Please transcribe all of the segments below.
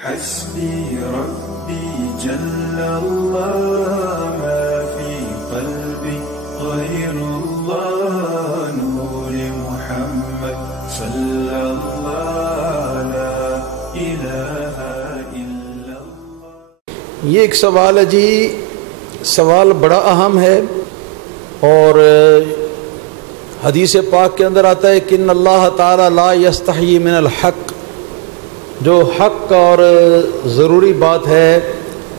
حسبي ربي جل الله ما في قلبي غير الله نور محمد صلى الله لا إله إلا الله۔ یہ ایک سوال ہے جی، سوال بڑا اہم ہے، اور حدیث پاک کے اندر آتا ہے کہ ان اللہ تعالی لا یستحیی من الحق، جو حق اور ضروری بات ہے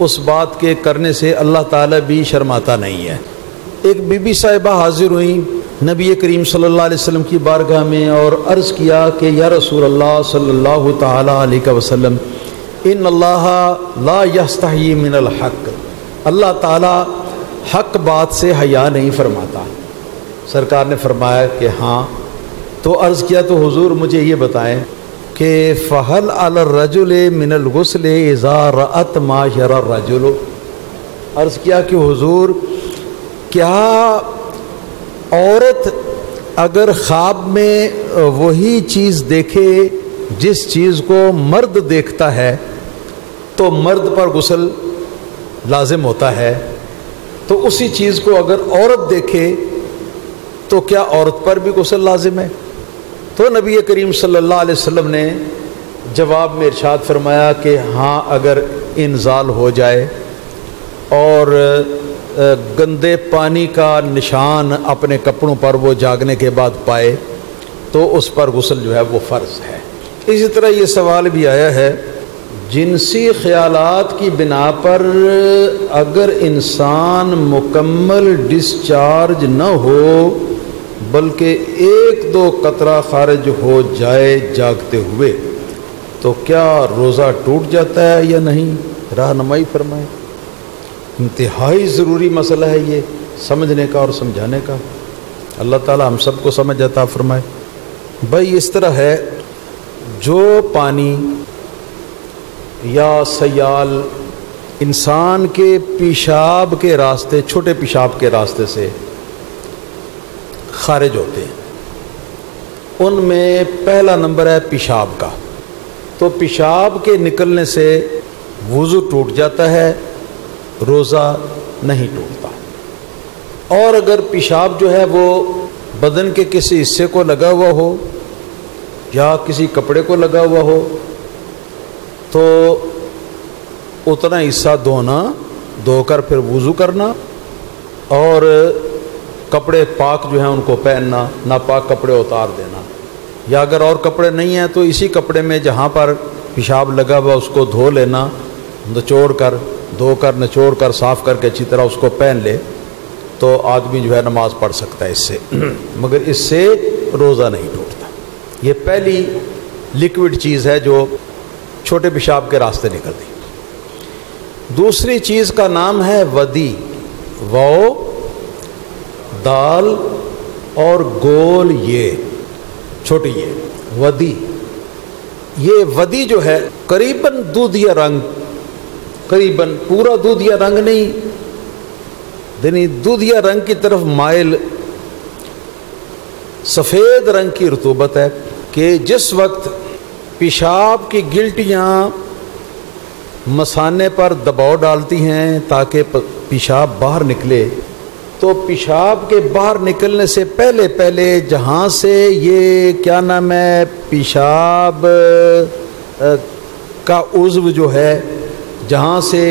اس بات کے کرنے سے اللہ تعالیٰ بھی شرماتا نہیں ہے۔ ایک بی بی صاحبہ حاضر ہوئیں نبی کریم صلی اللہ علیہ وسلم کی بارگاہ میں اور عرض کیا کہ یا رسول اللہ صلی اللہ تعالیٰ علیہ وسلم، ان اللہ لا یستحیی من الحق، اللہ تعالیٰ حق بات سے حیا نہیں فرماتا۔ سرکار نے فرمایا کہ ہاں۔ تو عرض کیا تو حضور مجھے یہ بتائیں کہ فہل علی الرجل من الغسل اذا رأت ما یری الرجل، عرض کیا کہ حضور کیا عورت اگر خواب میں وہی چیز دیکھے جس چیز کو مرد دیکھتا ہے تو مرد پر غسل لازم ہوتا ہے، تو اسی چیز کو اگر عورت دیکھے تو کیا عورت پر بھی غسل لازم ہے؟ تو نبی کریم صلی اللہ علیہ وسلم نے جواب میں ارشاد فرمایا کہ ہاں، اگر انزال ہو جائے اور گندے پانی کا نشان اپنے کپڑوں پر وہ جاگنے کے بعد پائے تو اس پر غسل جو ہے وہ فرض ہے۔ اسی طرح یہ سوال بھی آیا ہے، جنسی خیالات کی بنا پر اگر انسان مکمل ڈسچارج نہ ہو بلکہ ایک دو قطرہ خارج ہو جائے جاگتے ہوئے تو کیا روزہ ٹوٹ جاتا ہے یا نہیں؟ رہنمائی فرمائے۔ انتہائی ضروری مسئلہ ہے یہ سمجھنے کا اور سمجھانے کا۔ اللہ تعالی ہم سب کو سمجھ عطا فرمائے۔ بھائی اس طرح ہے، جو پانی یا سیال انسان کے پیشاب کے راستے، چھوٹے پیشاب کے راستے سے خارج ہوتے ہیں، ان میں پہلا نمبر ہے پیشاب کا۔ تو پیشاب کے نکلنے سے وضو ٹوٹ جاتا ہے، روزہ نہیں ٹوٹتا۔ اور اگر پیشاب جو ہے وہ بدن کے کسی حصے کو لگا ہوا ہو یا کسی کپڑے کو لگا ہوا ہو تو اتنا حصہ دھونا، دھو کر پھر وضو کرنا، اور کپڑے پاک جو ہیں ان کو پہننا، ناپاک کپڑے اتار دینا، یا اگر اور کپڑے نہیں ہیں تو اسی کپڑے میں جہاں پر پیشاب لگا ہوا اس کو دھو لینا، دھو کر نچوڑ کر صاف کر کے اچھی طرح اس کو پہن لے تو آدمی جو ہے نماز پڑھ سکتا ہے اس سے، مگر اس سے روزہ نہیں ٹوٹتا۔ یہ پہلی لیکوڈ چیز ہے جو چھوٹے پیشاب کے راستے نکلتی۔ دوسری چیز کا نام ہے ودی، واو دال اور گول یہ چھوٹی یہ ودی۔ یہ ودی جو ہے قریباً دودھیا رنگ، قریباً پورا دودھیا رنگ نہیں، یعنی دودھیا رنگ کی طرف مائل سفید رنگ کی رطوبت ہے کہ جس وقت پیشاب کی گلٹیاں مثانے پر دباؤ ڈالتی ہیں تاکہ پیشاب باہر نکلے، تو پیشاب کے باہر نکلنے سے پہلے جہاں سے یہ کیا نام ہے پیشاب کا عضو جو ہے جہاں سے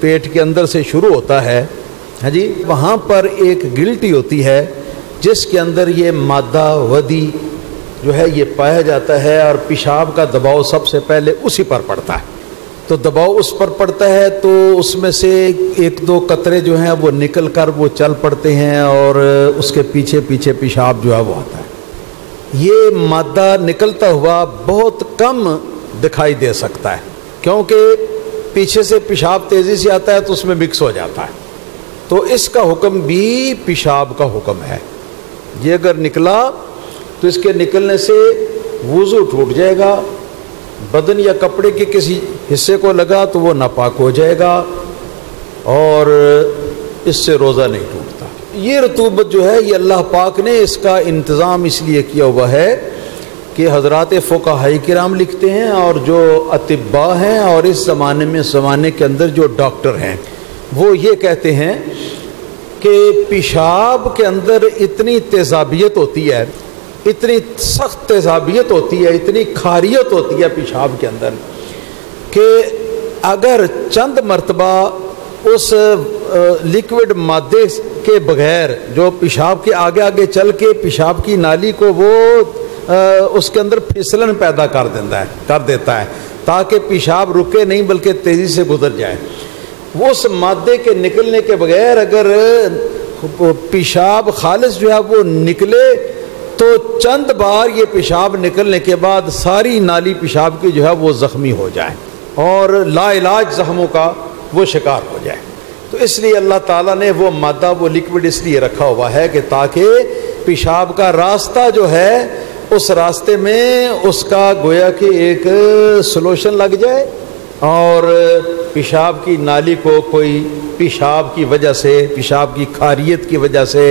پیٹ کے اندر سے شروع ہوتا ہے، ہاں جی، وہاں پر ایک گلٹی ہوتی ہے جس کے اندر یہ مادہ ودی جو ہے یہ پایا جاتا ہے، اور پیشاب کا دباؤ سب سے پہلے اسی پر پڑتا ہے۔ تو دباؤ اس پر پڑتا ہے تو اس میں سے ایک دو قطرے جو ہیں وہ نکل کر وہ چل پڑتے ہیں، اور اس کے پیچھے پیشاب جو ہے وہ آتا ہے۔ یہ مادہ نکلتا ہوا بہت کم دکھائی دے سکتا ہے کیونکہ پیچھے سے پیشاب تیزی سے آتا ہے تو اس میں مکس ہو جاتا ہے، تو اس کا حکم بھی پیشاب کا حکم ہے۔ یہ اگر نکلا تو اس کے نکلنے سے وضو ٹوٹ جائے گا، بدن یا کپڑے کے کسی حصے کو لگا تو وہ ناپاک ہو جائے گا، اور اس سے روزہ نہیں ٹوٹتا۔ یہ رطوبت جو ہے یہ اللہ پاک نے اس کا انتظام اس لیے کیا ہوا ہے کہ حضرات فقہاء کرام لکھتے ہیں اور جو اطباء ہیں اور اس زمانے کے اندر جو ڈاکٹر ہیں وہ یہ کہتے ہیں کہ پیشاب کے اندر اتنی تیزابیت ہوتی ہے، اتنی سخت تیزابیت ہوتی ہے، اتنی کھاریت ہوتی ہے پیشاب کے اندر کہ اگر چند مرتبہ اس لیکوڈ مادے کے بغیر جو پیشاب کے آگے آگے چل کے پیشاب کی نالی کو وہ اس کے اندر پھسلن پیدا کر دیتا ہے تاکہ پیشاب رکے نہیں بلکہ تیزی سے گزر جائے، وہ اس مادے کے نکلنے کے بغیر اگر پیشاب خالص جو ہے وہ نکلے تو چند بار یہ پیشاب نکلنے کے بعد ساری نالی پیشاب کی جو ہے وہ زخمی ہو جائے اور لا علاج زخموں کا وہ شکار ہو جائے۔ تو اس لیے اللہ تعالیٰ نے وہ مادہ وہ لیکوڈ اس لیے رکھا ہوا ہے کہ تاکہ پیشاب کا راستہ جو ہے اس راستے میں اس کا گویا کہ ایک سلوشن لگ جائے اور پیشاب کی نالی کو کوئی پیشاب کی وجہ سے، پیشاب کی کھاریت کی وجہ سے،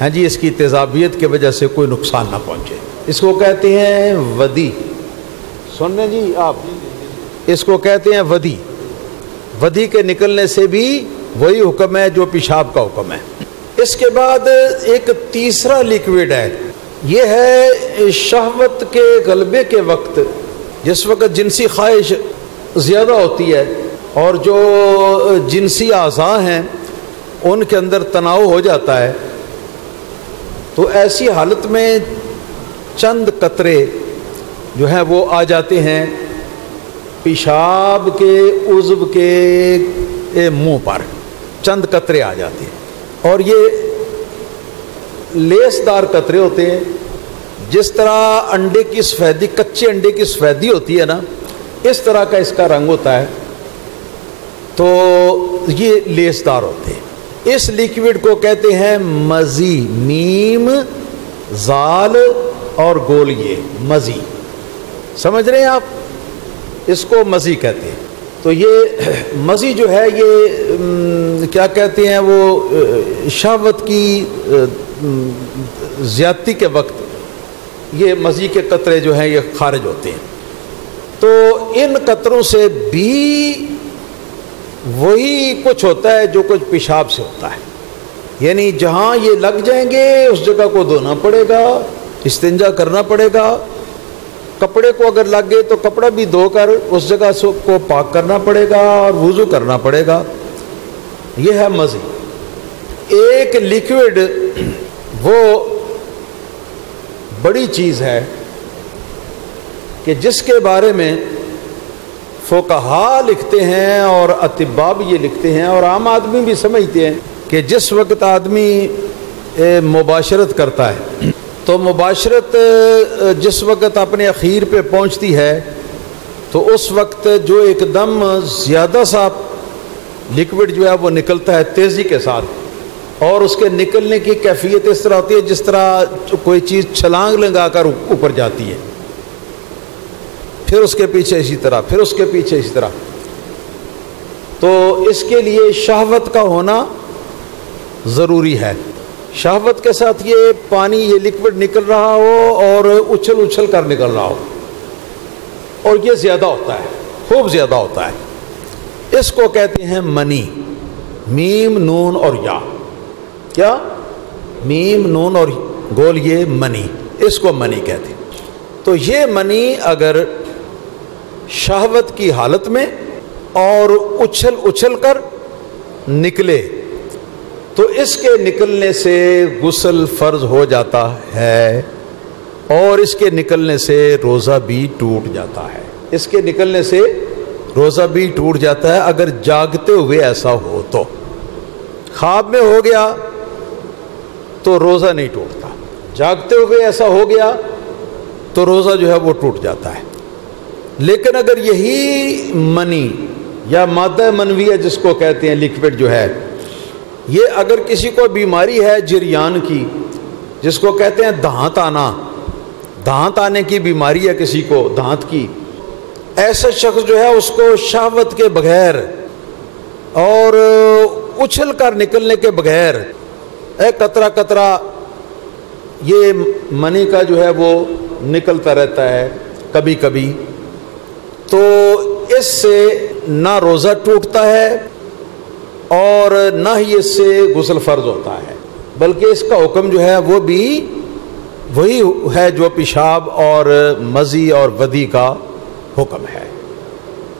ہاں جی، اس کی تیزابیت کی وجہ سے کوئی نقصان نہ پہنچے۔ اس کو کہتے ہیں ودی، سن رہے جی آپ، اس کو کہتے ہیں ودی۔ ودی کے نکلنے سے بھی وہی حکم ہے جو پیشاب کا حکم ہے۔ اس کے بعد ایک تیسرا لیکوڈ ہے، یہ ہے شہوت کے غلبے کے وقت، جس وقت جنسی خواہش زیادہ ہوتی ہے اور جو جنسی اعضاء ہیں ان کے اندر تناؤ ہو جاتا ہے، تو ایسی حالت میں چند قطرے جو ہیں وہ آ جاتے ہیں پیشاب کے عضو کے منہ پر، چند قطرے آ جاتے ہیں اور یہ لیس دار قطرے ہوتے ہیں، جس طرح انڈے کی سفیدی، کچے انڈے کی سفیدی ہوتی ہے نا، اس طرح کا اس کا رنگ ہوتا ہے، تو یہ لیس دار ہوتے ہیں۔ اس لیکوڈ کو کہتے ہیں مزی، میم زال اور گول یہ مزی، سمجھ رہے ہیں آپ، اس کو مزی کہتے ہیں۔ تو یہ مزی جو ہے یہ کیا کہتے ہیں، وہ شہوت کی زیادتی کے وقت یہ مزی کے قطرے جو ہیں یہ خارج ہوتے ہیں۔ تو ان قطروں سے بھی وہی کچھ ہوتا ہے جو کچھ پیشاب سے ہوتا ہے، یعنی جہاں یہ لگ جائیں گے اس جگہ کو دھونا پڑے گا، استنجا کرنا پڑے گا، کپڑے کو اگر لگ گئے تو کپڑا بھی دھو کر اس جگہ کو پاک کرنا پڑے گا اور وضو کرنا پڑے گا، یہ ہے مزی۔ ایک لیکوڈ وہ بڑی چیز ہے کہ جس کے بارے میں فقہاء لکھتے ہیں اور اطباء بھی یہ لکھتے ہیں اور عام آدمی بھی سمجھتے ہیں کہ جس وقت آدمی مباشرت کرتا ہے تو مباشرت جس وقت اپنے اخیر پہ پہنچتی ہے تو اس وقت جو ایک دم زیادہ سا لیکوڈ جو ہے وہ نکلتا ہے تیزی کے ساتھ، اور اس کے نکلنے کی کیفیت اس طرح ہوتی ہے جس طرح کوئی چیز چھلانگ لگا کر اوپر جاتی ہے، پھر اس کے پیچھے اسی طرح، پھر اس کے پیچھے اسی طرح۔ تو اس کے لیے شہوت کا ہونا ضروری ہے، شہوت کے ساتھ یہ پانی، یہ لیکوڈ نکل رہا ہو اور اچھل اچھل کر نکل رہا ہو، اور یہ زیادہ ہوتا ہے، خوب زیادہ ہوتا ہے، اس کو کہتے ہیں منی، میم نون اور یا، کیا میم نون اور گول یہ منی، اس کو منی کہتے ہیں۔ تو یہ منی اگر شہوت کی حالت میں اور اچھل اچھل کر نکلے تو اس کے نکلنے سے غسل فرض ہو جاتا ہے اور اس کے نکلنے سے روزہ بھی ٹوٹ جاتا ہے، اس کے نکلنے سے روزہ بھی ٹوٹ جاتا ہے اگر جاگتے ہوئے ایسا ہو تو۔ خواب میں ہو گیا تو روزہ نہیں ٹوٹتا، جاگتے ہوئے ایسا ہو گیا تو روزہ جو ہے وہ ٹوٹ جاتا ہے۔ لیکن اگر یہی منی یا مادہ منویہ جس کو کہتے ہیں لیکوڈ جو ہے، یہ اگر کسی کو بیماری ہے جریان کی، جس کو کہتے ہیں دھانت آنا، دھانت آنے کی بیماری ہے کسی کو، دھانت کی، ایسا شخص جو ہے اس کو شہوت کے بغیر اور اچھل کر نکلنے کے بغیر قطرہ قطرہ یہ منی کا جو ہے وہ نکلتا رہتا ہے کبھی کبھی، تو اس سے نہ روزہ ٹوٹتا ہے اور نہ ہی اس سے غسل فرض ہوتا ہے، بلکہ اس کا حکم جو ہے وہ بھی وہی ہے جو پیشاب اور مزی اور ودی کا حکم ہے۔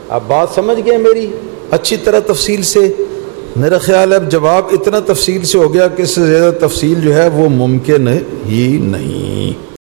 اب بات سمجھ گئے میری اچھی طرح تفصیل سے؟ میرا خیال ہے اب جواب اتنا تفصیل سے ہو گیا کہ اس سے زیادہ تفصیل جو ہے وہ ممکن ہی نہیں۔